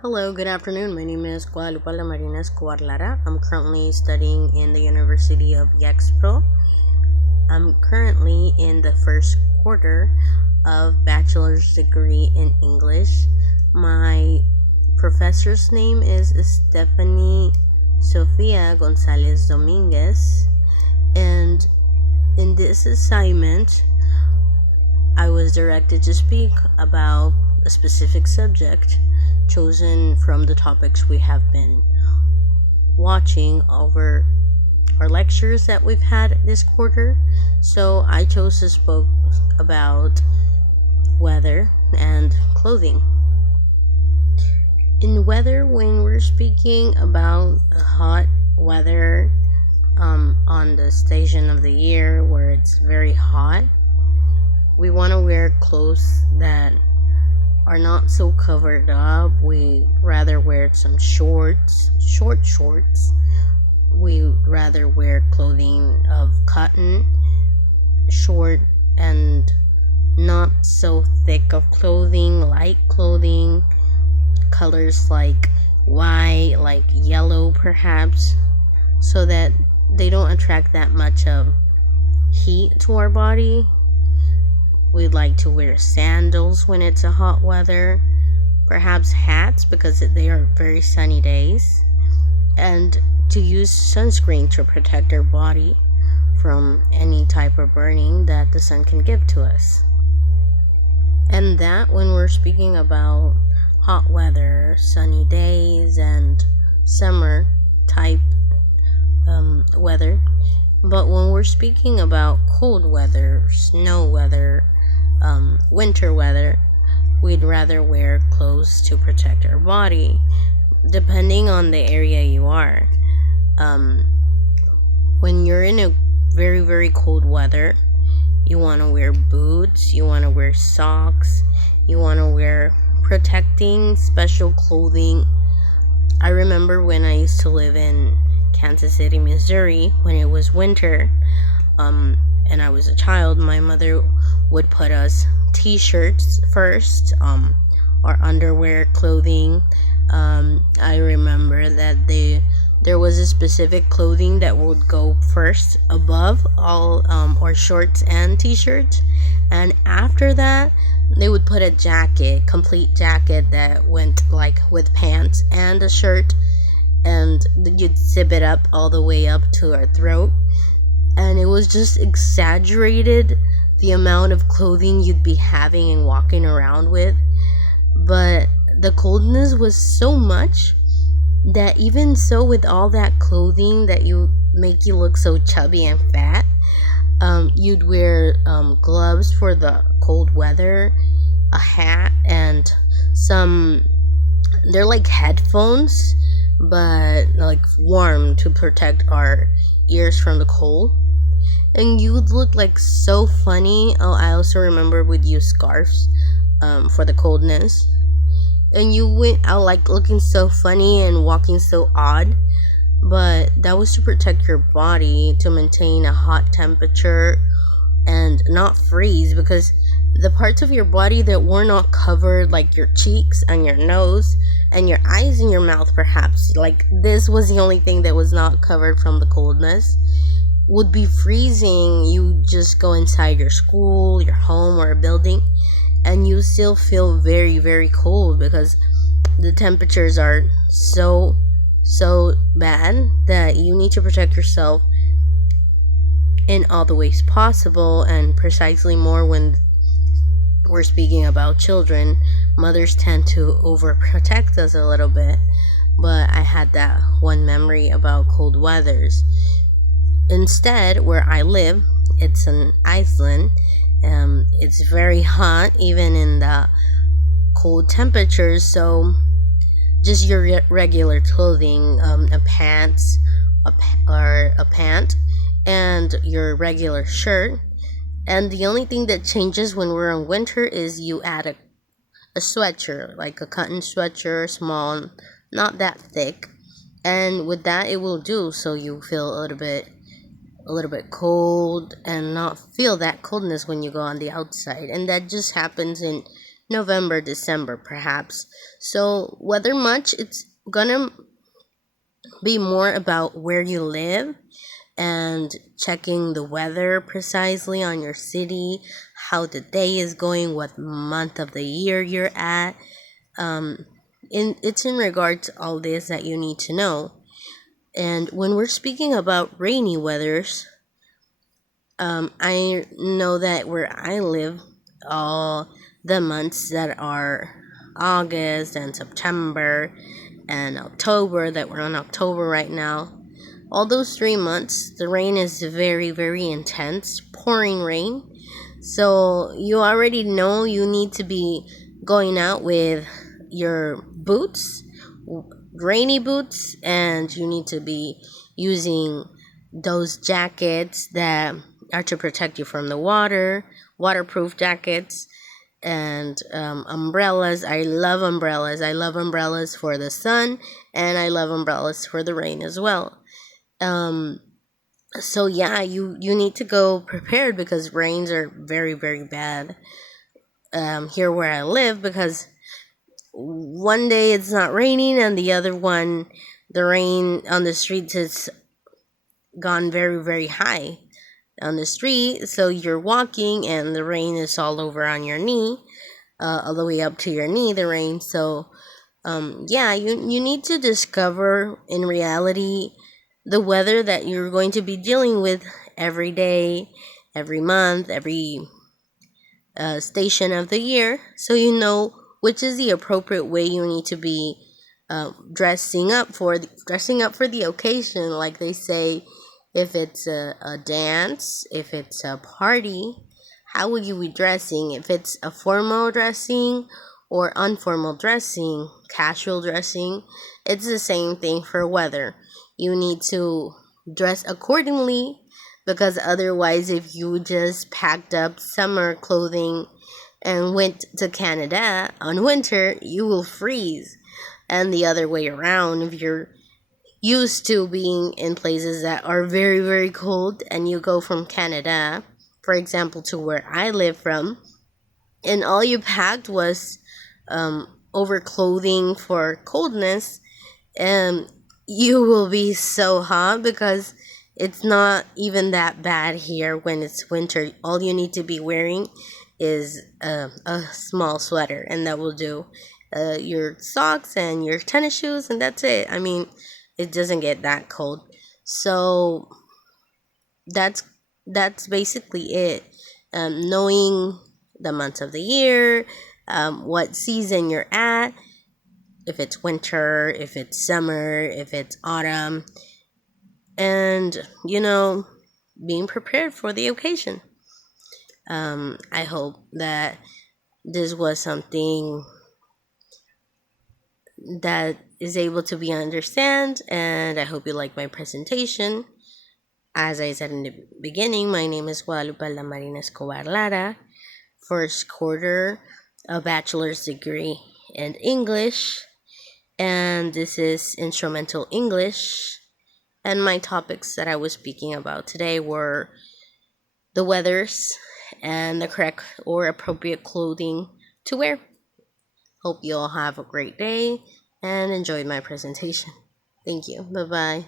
Hello, good afternoon. My name is Guadalupe Alda Marina Escobar Lara. I'm currently studying in the University of Yexpro. I'm currently in the first quarter of bachelor's degree in English. My professor's name is Stephanie Sofia Gonzalez Dominguez, and in this assignment, I was directed to speak about a specific subject chosen from the topics we have been watching over our lectures that we've had this quarter. So I chose to speak about weather and clothing. In weather, when we're speaking about hot weather on the station of the year where it's very hot, we want to wear clothes that are not so covered up. We rather wear some short shorts. We rather wear clothing of cotton, short and not so thick of clothing, light clothing, colors like white, like yellow perhaps, so that they don't attract that much of heat to our body. We'd like to wear sandals when it's a hot weather, perhaps hats because they are very sunny days, and to use sunscreen to protect our body from any type of burning that the sun can give to us. And that when we're speaking about hot weather, sunny days, and summer type weather. But when we're speaking about cold weather, snow weather, winter weather, we'd rather wear clothes to protect our body, depending on the area you are. When you're in a very, very cold weather, you want to wear boots, you want to wear socks, you want to wear protecting special clothing. I remember when I used to live in Kansas City, Missouri, when it was winter, and I was a child, my mother would put us t-shirts first, or underwear clothing. I remember that there was a specific clothing that would go first above all, or shorts and t-shirts, and after that they would put a jacket, complete jacket that went like with pants and a shirt, and you'd zip it up all the way up to our throat, and it was just exaggerated the amount of clothing you'd be having and walking around with. But the coldness was so much that even so, with all that clothing that you make you look so chubby and fat, you'd wear gloves for the cold weather, a hat, and they're like headphones but like warm to protect our ears from the cold. And you would look like so funny. Oh, I also remember we'd use scarves for the coldness, and you went out like looking so funny and walking so odd, but that was to protect your body, to maintain a hot temperature and not freeze, because the parts of your body that were not covered, like your cheeks and your nose and your eyes and your mouth, perhaps, like this was the only thing that was not covered from the coldness, would be freezing. You just go inside your school, your home, or a building, and you still feel very, very cold because the temperatures are so bad that you need to protect yourself in all the ways possible. And precisely more when we're speaking about children, mothers tend to overprotect us a little bit. But I had that one memory about cold weathers. Instead, where I live, it's in Iceland. It's very hot even in the cold temperatures, so just your regular clothing, a pant, and your regular shirt. And the only thing that changes when we're in winter is you add a sweatshirt, like a cotton sweatshirt, small, not that thick, and with that it will do, so you feel a little bit cold and not feel that coldness when you go on the outside. And that just happens in November, December, perhaps. So, whether much, it's gonna be more about where you live and checking the weather precisely on your city, how the day is going, what month of the year you're at. Um, it's in regard to all this that you need to know. And when we're speaking about rainy weathers, I know that where I live, all the months that are August and September and October, that we're on October right now, all those 3 months, the rain is very, very intense, pouring rain. So you already know you need to be going out with your boots, rainy boots, and you need to be using those jackets that are to protect you from the water, waterproof jackets, and umbrellas. I love umbrellas. I love umbrellas for the sun, and I love umbrellas for the rain as well. So yeah, you need to go prepared because rains are very, very bad here where I live, because one day it's not raining and the other one, the rain on the streets has gone very, very high on the street. So you're walking and the rain is all over on your knee, all the way up to your knee, the rain. So yeah, you need to discover in reality the weather that you're going to be dealing with every day, every month, every station of the year, so you know which is the appropriate way you need to be dressing up for the occasion. Like they say, if it's a dance, if it's a party, how would you be dressing? If it's a formal dressing or informal dressing, casual dressing, it's the same thing for weather. You need to dress accordingly, because otherwise, if you just packed up summer clothing and went to Canada on winter, you will freeze. And the other way around, if you're used to being in places that are very, very cold and you go from Canada, for example, to where I live from, and all you packed was over clothing for coldness, and you will be so hot, because it's not even that bad here when it's winter. All you need to be wearing is a small sweater, and that will do. Your socks and your tennis shoes, and that's it. I mean, it doesn't get that cold. So that's basically it. Knowing the months of the year, what season you're at, if it's winter, if it's summer, if it's autumn, and being prepared for the occasion. I hope that this was something that is able to be understand, and I hope you like my presentation. As I said in the beginning, my name is Guadalupe Alda Marina Escobar Lara, first quarter, a bachelor's degree in English, and this is instrumental English. And my topics that I was speaking about today were the weathers and the correct or appropriate clothing to wear. Hope you all have a great day and enjoyed my presentation. Thank you. Bye-bye.